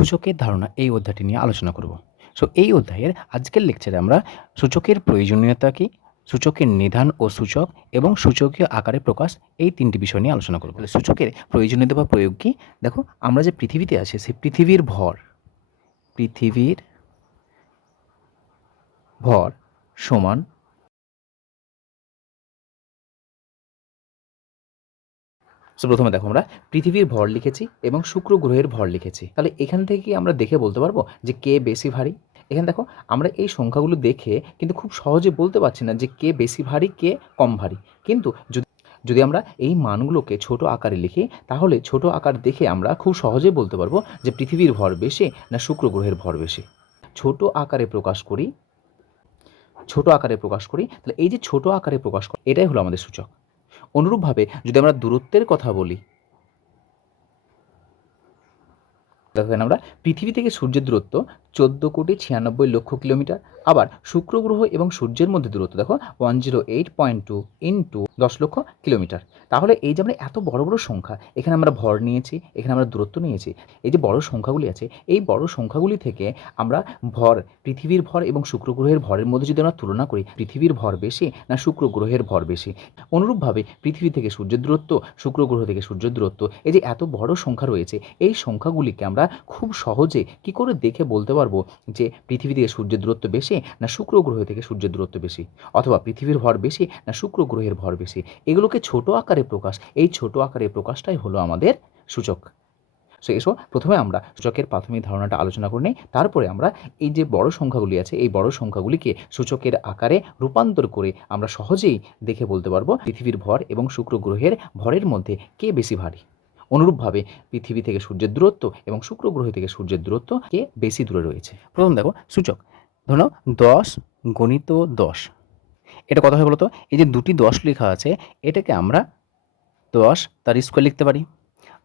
সূচকের ধারণা এই অধ্যায়টি নিয়ে আলোচনা করব। সো এই অধ্যায়ের আজকের লেকচারে আমরা সূচকের প্রয়োজনীয়তা কী, সূচকের নিধান ও সূচক এবং সূচকীয় আকারে প্রকাশ এই তিনটি বিষয় নিয়ে আলোচনা করব। সূচকের প্রয়োজনীয়তা বা প্রয়োগ কী, দেখো আমরা যে পৃথিবীতে আছি সেই পৃথিবীর ভর পৃথিবীর ভর সমান সো প্রথমে দেখো আমরা পৃথিবীর ভর লিখেছি এবং শুক্র গ্রহের ভর লিখেছি। তাহলে এখান থেকে আমরা দেখে বলতে পারব যে কে বেশি ভারী? এখানে দেখো আমরা এই সংখ্যাগুলো দেখে কিন্তু খুব সহজে বলতে পারছি না যে কে বেশি ভারী, কে কম ভারী। কিন্তু যদি যদি আমরা এই মানগুলোকে ছোট আকারে লিখি, তাহলে ছোট আকার দেখে আমরা খুব সহজে বলতে পারব যে পৃথিবীর ভর বেশি না শুক্র গ্রহের ভর বেশি। ছোট আকারে প্রকাশ করি, ছোট আকারে প্রকাশ করি, তাহলে এই যে ছোট আকারে প্রকাশ করি, এটাই হলো আমাদের সূচক। অনুরূপভাবে যদি আমরা দূরত্বের কথা বলি দেখেন আমরা পৃথিবী থেকে সূর্যের দূরত্ব চোদ্দ কোটি ছিয়ানব্বই লক্ষ কিলোমিটার। আবার শুক্র গ্রহ এবং সূর্যের মধ্যে দূরত্ব দেখো one zero eight point two into দশ লক্ষ কিলোমিটার। তাহলে এই যে আমরা এত বড় বড় সংখ্যা, এখানে আমরা ভর নিয়েছি, এখানে আমরা দূরত্ব নিয়েছি, এই যে বড় সংখ্যাগুলি আছে, এই বড় সংখ্যাগুলি থেকে আমরা ভর, পৃথিবীর ভর এবং শুক্র গ্রহের ভরের মধ্যে যদি আমরা তুলনা করি, পৃথিবীর ভর বেশি না শুক্র গ্রহের ভর বেশি? অনুরূপভাবে পৃথিবী থেকে সূর্যের দূরত্ব, শুক্র গ্রহ থেকে সূর্যের দূরত্ব, এই যে এত বড় সংখ্যা রয়েছে, এই সংখ্যাগুলিকে আমরা খুব সহজে কি করে দেখে বলতে পারব যে পৃথিবী থেকে সূর্যের দূরত্ব বেশি না শুক্র গ্রহ থেকে সূর্যের দূরত্ব বেশি? অথবা পৃথিবীর ভর বেশি না শুক্র গ্রহের ভর বেশি? এগুলোকে ছোট আকারে প্রকাশ, এই ছোট আকারে প্রকাশটাই হলো আমাদের সূচক। সো এসো, প্রথমে আমরা সূচকের প্রাথমিক ধারণাটা আলোচনা করে নিই, তারপরে আমরা এই যে বড় সংখ্যাগুলি আছে, এই বড় সংখ্যাগুলিকে সূচকের আকারে রূপান্তর করে আমরা সহজেই দেখে বলতে পারব পৃথিবীর ভর এবং শুক্র গ্রহের ভরের মধ্যে কে বেশি ভারী। অনুরূপভাবে পৃথিবী থেকে সূর্যের দূরত্ব এবং শুক্র গ্রহ থেকে সূর্যের দূরত্ব কে বেশি দূরে রয়েছে। প্রথম দেখো, সূচক। ধরো, দশ গণিত দশ। এটা কথা হয় বলতো? এই যে দুটি দশ লেখা আছে, এটাকে আমরা দশ তার স্কোয়ার লিখতে পারি।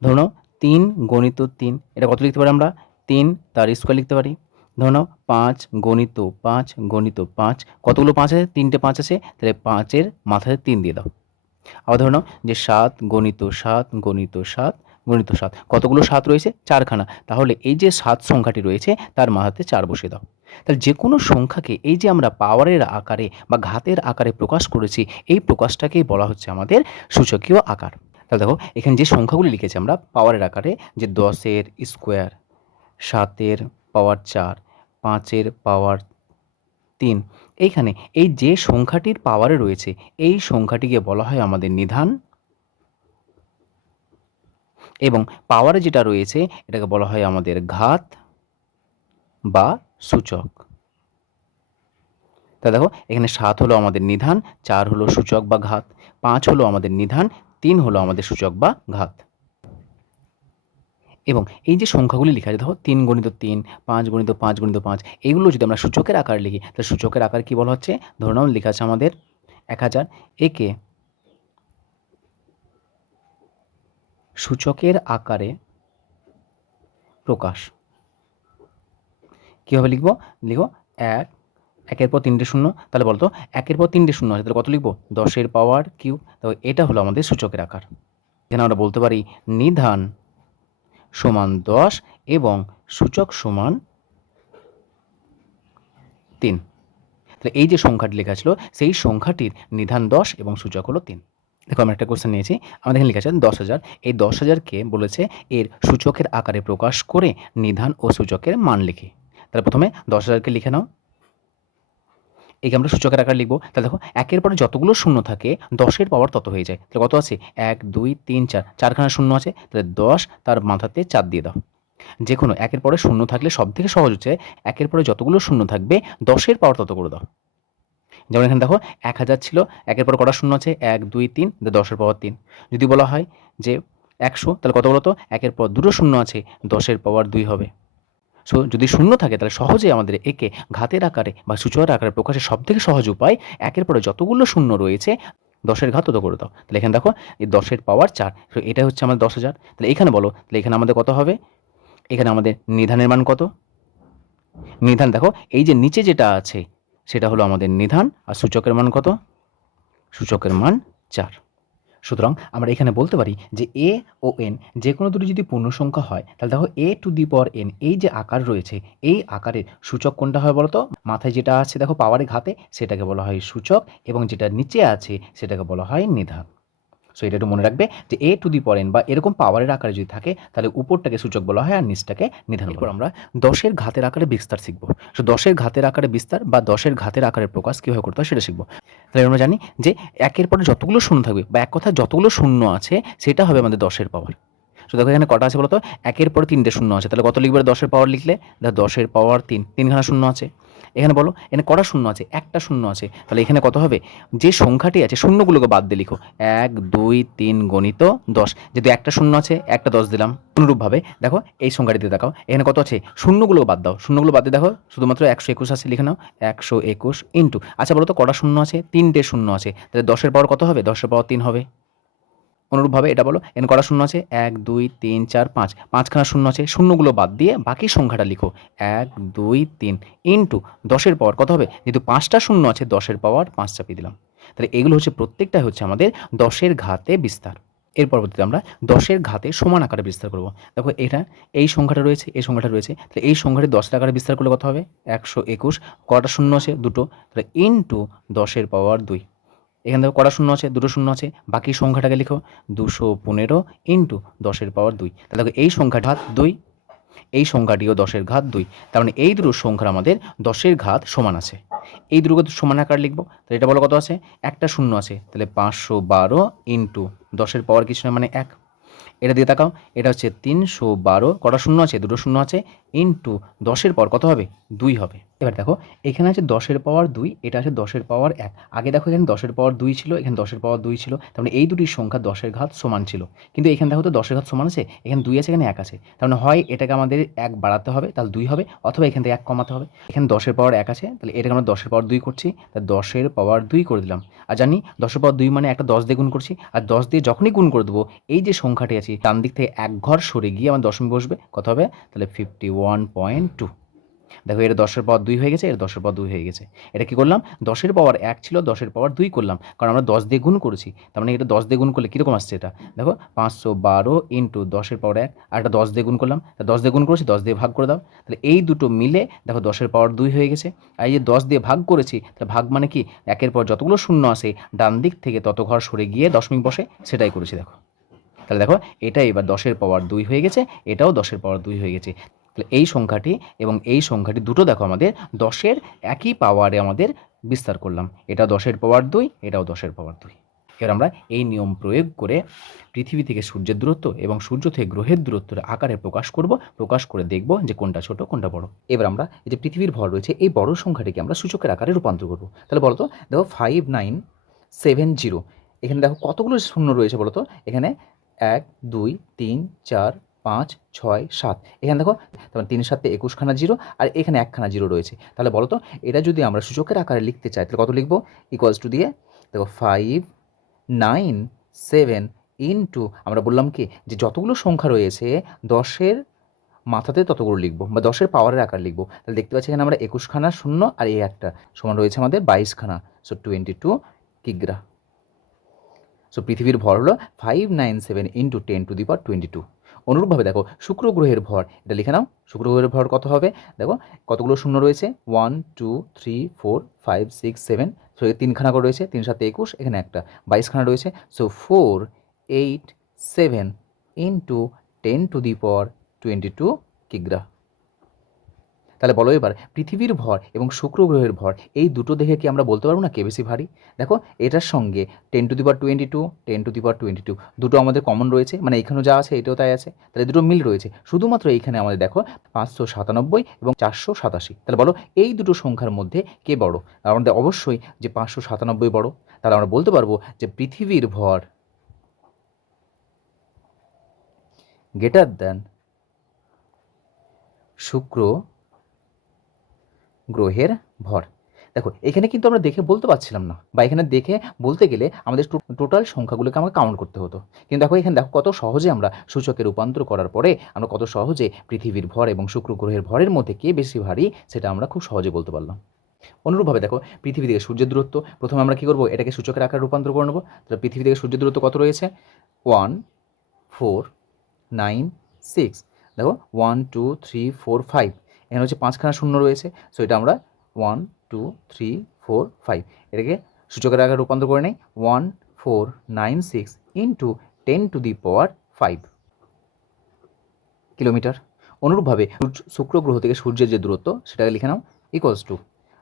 ধরো, তিন গণিত তিন, এটা কত লিখতে পারি আমরা? তিন তার স্কোয়ার লিখতে পারি। ধরো, পাঁচ গণিত পাঁচ গণিত পাঁচ, কতগুলো পাঁচ আছে? তিনটে পাঁচ আছে, তাহলে পাঁচের মাথায় তিন দিয়ে দাও। আবার ধরো যে সাত গণিত সাত গণিত সাত গণিত সাত। কতগুলো সাত রয়েছে? চারখানা। তাহলে এই যে সাত সংখ্যাটি রয়েছে, তার মাথাতে চার বসিয়ে দাও। তাহলে যে কোনো সংখ্যাকে এই যে আমরা পাওয়ারের আকারে বা ঘাতের আকারে প্রকাশ করেছি, এই প্রকাশটাকেই বলা হচ্ছে আমাদের সূচকীয় আকার। তাহলে দেখো, এখানে যে সংখ্যাগুলি লিখেছি আমরা, পাওয়ারের আকারে যে দশের স্কোয়ার, সাতের পাওয়ার চার, পাঁচের পাওয়ার তিন এইখানে, এই যে সংখ্যাটির পাওয়ারে রয়েছে, এই সংখ্যাটিকে বলা হয় আমাদের নিধান। এবং পাওয়ারে যেটা রয়েছে, এটাকে বলা হয় আমাদের ঘাত বা সূচক। তা দেখো, এখানে সাত হলো আমাদের নিধান, চার হলো সূচক বা ঘাত, পাঁচ হলো আমাদের নিধান, তিন হলো আমাদের সূচক বা ঘাত। এবং এই যে সংখ্যাগুলি লেখা আছে ধরো তিন গণিত তিন, পাঁচ গণিত পাঁচ গণিত পাঁচ, এগুলো যদি আমরা সূচকের আকার লিখি, তাহলে সূচকের আকার কী বলা হচ্ছে? ধরুন লেখা আছে আমাদের এক হাজার। একে সূচকের আকারে প্রকাশ। কীভাবে লিখব? লিখব এক, একের পর তিনটে শূন্য, তাহলে বলতো একের পর তিনটে শূন্য আছে, তাহলে কত লিখব? দশের পাওয়ার কিউ তো এটা হলো আমাদের সূচকের আকার। এখানে আমরা বলতে পারি নিধান সমান দশ এবং সূচক সমান তিন। তাহলে এই যে সংখ্যাটি লেখা ছিল, সেই সংখ্যাটির নিধান দশ এবং সূচক হলো তিন। দেখো আমি একটা কোশ্চেন নিয়েছি, আমাদের এখানে লেখা আছে দশ হাজার। এই দশ হাজারকে বলেছে, এর সূচকের আকারে প্রকাশ করে নিধান ও সূচকের মান লিখি। তাহলে প্রথমে দশ হাজারকে লিখে নাও। একে আমরা সূচকের আকার লিখব। তাহলে দেখো, একের পরে যতগুলো শূন্য থাকে, দশের পাওয়ার তত হয়ে যায়। তাহলে কত আছে? এক, দুই, তিন, চার। চারখানা শূন্য আছে। তাহলে দশ তার মাথাতে চার দিয়ে দাও। যে কোনো একের পরে শূন্য থাকলে সব থেকে সহজ হচ্ছে, একের পরে যতগুলো শূন্য থাকবে, দশের পাওয়ার তত করে দাও। যেমন এখানে দেখো, এক হাজার ছিল, একের পর কটা শূন্য আছে? এক, দুই, তিন দশের পাওয়ার তিন। যদি বলা হয় যে একশো, তাহলে কত বলো তো? একের পর দুটো শূন্য আছে, দশের পাওয়ার দুই হবে। সো যদি শূন্য থাকে, তাহলে সহজে আমাদের একে ঘাতের আকারে বা সূচকের আকারে প্রকাশের সব থেকে সহজ উপায় একের পরে যতগুলো শূন্য রয়েছে, দশের ঘাত তত করে দাও। তাহলে এখানে দেখো, এই দশের পাওয়ার চার তো এটা হচ্ছে আমাদের দশ হাজার। তাহলে এখানে বলো, তাহলে এখানে আমাদের কত হবে? এখানে আমাদের নিধানের মান কত? নিধান, দেখো, এই যে নিচে যেটা আছে, সেটা হলো আমাদের নিধান, আর সূচকের মান কত? সূচকের মান চার। সুতরাং আমরা এখানে বলতে পারি যে এ ও এন যে কোনো দুটি যদি পূর্ণ সংখ্যা হয়, তাহলে দেখো এ টু দি পর এন এই যে আকার রয়েছে, এই আকারের সূচক কোনটা হয় বলতো? মাথায় যেটা আছে দেখো পাওয়ারে ঘাতে, সেটাকে বলা হয় সূচক এবং যেটা নিচে আছে, সেটাকে বলা হয় নিধান সো এটা একটু মনে রাখবে যে এ টু দি পাওয়ার এন বা এরকম পাওয়ারের আকারে যদি থাকে, তাহলে উপরটাকে সূচক বলা হয় আর নিচটাকে নিধান এরপর আমরা দশের ঘাতের আকারে বিস্তার শিখব। সো দশের ঘাতের আকারে বিস্তার বা দশের ঘাতের আকারে প্রকাশ কীভাবে করতে হয় সেটা শিখব। তাহলে আমরা জানি যে একের পরে যতগুলো শূন্য থাকবে বা এক কথায় যতগুলো শূন্য আছে, সেটা হবে আমাদের দশের পাওয়ার সো দেখো এখানে কটা আছে বলতো? একের পরে তিনটে শূন্য আছে। তাহলে কত লিখবে? দশের পাওয়ার লিখলে? দশের পাওয়ার তিন, তিনখানা শূন্য আছে। এখানে বলো, এখানে কটা শূন্য আছে? একটা শূন্য আছে। তাহলে এখানে কত হবে? যে সংখ্যাটি আছে, শূন্যগুলোকে বাদ দিয়ে লিখো। এক, দুই, তিন গণিত দশ। যেহেতু একটা শূন্য আছে, একটা দশ দিলাম অনুরূপভাবে। দেখো, এই সংখ্যাটিতে দেখাও। এখানে কত আছে? শূন্যগুলো বাদ দাও। শূন্যগুলো বাদ দিয়ে দেখো, শুধুমাত্র একশো একুশ আছে, লিখে নাও। একশো একুশ ইন্টু আচ্ছা বলো তো, কটা শূন্য আছে? তিনটে শূন্য আছে। তাহলে দশের পাওয়ার কত হবে? দশের পাওয়ার তিন হবে। অনুরূপভাবে এটা বলো এখানে কটা শূন্য আছে? এক, দুই, তিন, চার, পাঁচ। পাঁচখানা শূন্য আছে, শূন্যগুলো বাদ দিয়ে বাকি সংখ্যাটা লিখো। এক, দুই, তিন ইন্টু দশের পাওয়ার কত হবে? যেহেতু পাঁচটা শূন্য আছে, দশের পাওয়ার পাঁচ চাপিয়ে দিলাম। তাহলে এগুলো হচ্ছে প্রত্যেকটাই হচ্ছে আমাদের দশের ঘাতে বিস্তার। এর পরবর্তীতে আমরা দশের ঘাতে সমান আকারে বিস্তার করব। দেখো এটা, এই সংখ্যাটা রয়েছে, এই সংখ্যাটা রয়েছে। তাহলে এই সংখ্যাটি দশের আকারে বিস্তার করলে কত হবে? একশো একুশ। কটা শূন্য আছে? দুটো। তাহলে ইন্টু দশের পাওয়ার দুই। এখানে থেকে কটা শূন্য আছে? দুটো শূন্য আছে। বাকি সংখ্যাটাকে লিখো। দুশো পনেরো ইন্টু দশের পাওয়ার দুই। তাহলে এই সংখ্যাটা দুই, এই সংখ্যাটিও দশের ঘাত দুই। তার মানে এই দুটো সংখ্যার আমাদের দশের ঘাত সমান আছে। এই দুটোকে সমান আকার লিখব। তাহলে এটা বলো কত আছে? একটা শূন্য আছে। তাহলে পাঁচশো বারো ইন্টু দশের পাওয়ার কিছু না মানে এক। এটা দিয়ে তাকাও। এটা হচ্ছে তিনশো বারো। কটা শূন্য আছে? দুটো শূন্য আছে। ইন্টু দশের পর কত হবে? দুই হবে। এবার দেখো, এখানে আছে দশের পাওয়ার দুই, এটা আছে দশের পাওয়ার এক। আগে দেখো এখানে দশের পাওয়ার দুই ছিল, এখানে দশের পাওয়ার দুই ছিল, তার মানে এই দুটির সংখ্যা দশের ঘাত সমান ছিল। কিন্তু এখানে দেখো তো দশের ঘাত সমান আছে, এখানে দুই আছে, এখানে এক আছে। তার মানে হয় এটাকে আমাদের এক বাড়াতে হবে, তাহলে দুই হবে, অথবা এখান থেকে এক কমাতে হবে। এখানে দশের পাওয়ার এক আছে, তাহলে এটাকে আমরা দশের পাওয়ার দুই করছি, তা দশের পাওয়ার দুই করে দিলাম। আর জানি, দশের পাওয়ার দুই মানে একটা দশ দিয়ে গুণ করছি, আর দশ দিয়ে যখনই গুণ করে দেবো, এই যে সংখ্যাটি আছে, ডান দিক থেকে এক ঘর সরে গিয়ে আমার দশমিক বসবে, কত হবে? তাহলে ফিফটি ওয়ান পয়েন্ট টু দেখো এটা দশের পাওয়ার দুই হয়ে গেছে, এর দশের পাওয়ার দুই হয়ে গেছে। এটা কি করলাম? দশের পাওয়ার এক ছিল, দশের পাওয়ার দুই করলাম। কারণ আমরা দশ দিয়ে গুণ করেছি। তার মানে এটা দশ দিয়ে গুণ করলে কীরকম আসছে এটা? দেখো, পাঁচশো বারো ইন্টু দশের পাওয়ার এক, আর একটা দশ দিয়ে গুণ করলাম। তা দশ দিয়ে গুণ করেছি, দশ দিয়ে ভাগ করে দাও। তাহলে এই দুটো মিলে, দেখো, দশের পাওয়ার দুই হয়ে গেছে। আর এই যে দশ দিয়ে ভাগ করেছি, তাহলে ভাগ মানে কি? একের পর যতগুলো শূন্য আসে ডান দিক থেকে তত ঘর সরে গিয়ে দশমিক বসে, সেটাই করেছি, দেখো। তাহলে দেখো, এটা এবার দশের পাওয়ার দুই হয়ে গেছে, এটাও দশের পাওয়ার দুই হয়ে গেছে। তাহলে এই সংখ্যাটি এবং এই সংখ্যাটি দুটো দেখো আমাদের, দশের একই পাওয়ারে আমাদের বিস্তার করলাম। এটা দশের পাওয়ার দুই, এটাও দশের পাওয়ার দুই। এবার আমরা এই নিয়ম প্রয়োগ করে পৃথিবী থেকে সূর্যের দূরত্ব এবং সূর্য থেকে গ্রহের দূরত্বের আকারে প্রকাশ করব, প্রকাশ করে দেখব যে কোনটা ছোট, কোনটা বড়। এবার আমরা এই যে পৃথিবীর ভর রয়েছে, এই বড় সংখ্যাটিকে আমরা সূচকের আকারে রূপান্তর করব। তাহলে বলতো, দেখো ফাইভ নাইন সেভেন জিরো এখানে দেখো কতগুলো শূন্য রয়েছে বলো তো এখানে এক, দুই, তিন, চার পাঁচ, ছয়, সাত। এখানে দেখো, তারপর তিন, সাতে, একুশখানা জিরো আর এখানে একখানা জিরো রয়েছে। তাহলে বলো তো, এটা যদি আমরা সূচকের আকারে লিখতে চাই, তাহলে কত লিখব? ইকুয়ালস টু দিয়ে, দেখো ফাইভ নাইন সেভেন ইন্টু আমরা বললাম কি, যে যতগুলো সংখ্যা রয়েছে, দশের মাথাতে ততগুলো লিখব, বা দশের পাওয়ারের আকার লিখব। তাহলে দেখতে পাচ্ছি এখানে আমরা একুশখানা শূন্য আর এই একটা, সমান রয়েছে আমাদের বাইশখানা। So twenty two কিগ্রা। সো পৃথিবীর ভর হলো five nine seven into ten to the power twenty two অনুরূপভাবে দেখো শুক্র গ্রহের ভর, এটা লিখে নাও, শুক্র গ্রহের ভর কত হবে? দেখো কতগুলো শূন্য রয়েছে? One two three four five six seven so তিনখানা করে রয়েছে, তিন সাথে একুশ, এখানে একটা, বাইশখানা রয়েছে so four eight seven into ten to the power twenty two কিগ্রা তাহলে বলো এবার, পৃথিবীর ভর এবং শুক্র গ্রহের ভর, এই দুটো দেখে কি আমরা বলতে পারব না কে বেশি ভারী দেখো, এটার সঙ্গে ten to the power twenty two ten to the power twenty two দুটো আমাদের কমন রয়েছে মানে এখানেও যা আছে এটাও তাই আছে, তাহলে দুটো মিল রয়েছে, শুধুমাত্র এইখানে আমাদের দেখো পাঁচশো সাতানব্বই এবং চারশো সাতাশি, তাহলে বলো এই দুটো সংখ্যার মধ্যে কে বড়? আমাদের অবশ্যই যে পাঁচশো সাতানব্বই বড়, তাহলে আমরা বলতে পারব যে পৃথিবীর ভর গ্রেটার দ্যান শুক্র গ্রহের ভর। দেখো, এখানে কিন্তু আমরা দেখে বলতে পারছিলাম না, বা এখানে দেখে বলতে গেলে আমাদের টোটাল সংখ্যাগুলোকে আমাকে কাউন্ট করতে হতো। কিন্তু দেখো, এখানে দেখো কত সহজে আমরা সূচকে রূপান্তর করার পরে আমরা কত সহজে পৃথিবীর ভর এবং শুক্র গ্রহের ভরের মধ্যে কে বেশি ভারী সেটা আমরা খুব সহজে বলতে পারলাম। অনুরূপভাবে দেখো, পৃথিবী থেকে সূর্যের দূরত্ব, প্রথমে আমরা কী করব? এটাকে সূচকের আকারে রূপান্তর করে নেব। তাহলে পৃথিবী থেকে সূর্যের দূরত্ব কত রয়েছে? ওয়ান ফোর নাইন সিক্স দেখো one two three four five এখানে হচ্ছে পাঁচখানা শূন্য রয়েছে সো এটা আমরা one two three four five এটাকে সূচকের আকারে রূপান্তর করে নেই one four nine six into ten to the power five kilometre অনুরূপভাবে শুক্র গ্রহ থেকে সূর্যের যে দূরত্ব, সেটাকে লিখে নাও equals to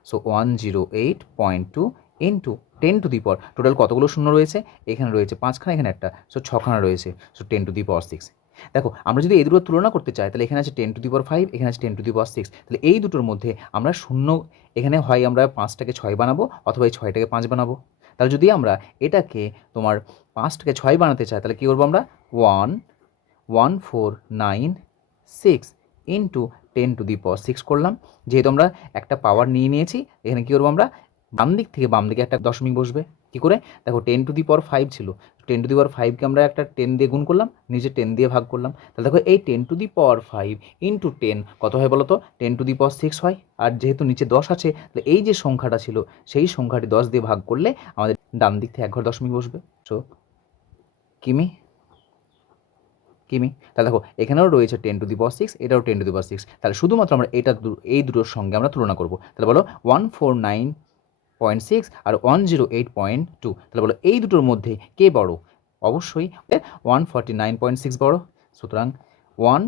so one zero eight point two into ten to the power total কতগুলো শূন্য রয়েছে? এখানে রয়েছে পাঁচখানা, এখানে একটা সো ছখানা রয়েছে so ten to the power six দেখো, আমরা যদি এই দুটো তুলনা করতে চাই, তাহলে এখানে আছে ten to the power five এখানে আছে ten to the power six তাহলে এই দুটোর মধ্যে আমরা শূন্য, এখানে হয় আমরা পাঁচটাকে ছয় বানাবো অথবা এই ছয়টাকে পাঁচ বানাবো। তাহলে যদি আমরা এটাকে তোমার পাঁচটাকে ছয় বানাতে চাই, তাহলে কী করব আমরা? One one four nine six into ten to the power six করলাম। যেহেতু আমরা একটা পাওয়ার নিয়ে নিয়েছি, এখানে কী করব আমরা? বাম দিক থেকে বাম দিকে একটা দশমিক বসবে। কী করে? দেখো ten to the power five ছিল। টেন টু দি পাওয়ার ফাইভকে আমরা একটা টেন দিয়ে গুণ করলাম, নিচে টেন দিয়ে ভাগ করলাম। তাহলে দেখো এই ten to the power five into ten কত হয় বলো তো ten to the power six হয়। আর যেহেতু নিচে দশ আছে, তাহলে এই যে সংখ্যাটা ছিল, সেই সংখ্যাটি দশ দিয়ে ভাগ করলে আমাদের ডান দিক থেকে এক ঘর দশমিক বসবে। সো কিমি? কিমি? তাহলে দেখো, এখানেও রয়েছে ten to the power six এটাও ten to the power six তাহলে শুধুমাত্র আমরা এটা এই দুটোর সঙ্গে আমরা তুলনা করব। তাহলে বলো one four nine point six আর one zero eight point two তাহলে বলো এই দুটোর মধ্যে কে বড়? অবশ্যই one forty nine point six বড়। সুতরাং one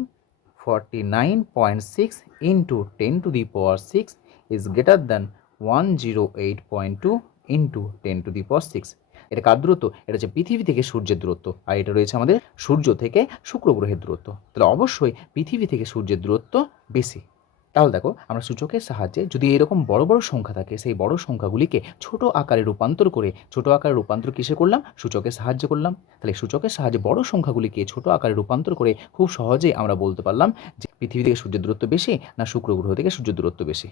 forty nine point six into ten to the power six is greater than one zero eight point two into ten to the power six এটা কার দূরত্ব? এটা হচ্ছে পৃথিবী থেকে সূর্যের দূরত্ব। আর এটা রয়েছে আমাদের সূর্য থেকে শুক্র গ্রহের দূরত্ব। তাহলে অবশ্যই পৃথিবী থেকে সূর্যের দূরত্ব বেশি। তাহলে দেখো, আমরা সূচকের সাহায্যে যদি এরকম বড় বড় সংখ্যা থাকে, সেই বড় সংখ্যাগুলিকে ছোট আকারে রূপান্তর করে, ছোট আকারে রূপান্তর কিসে করলাম? সূচকের সাহায্য করলাম। তাহলে সূচকের সাহায্যে বড় সংখ্যাগুলিকে ছোট আকারে রূপান্তর করে খুব সহজেই আমরা বলতে পারলাম যে পৃথিবী থেকে সূর্যের দূরত্ব বেশি না শুক্র গ্রহ থেকে সূর্যের দূরত্ব বেশি।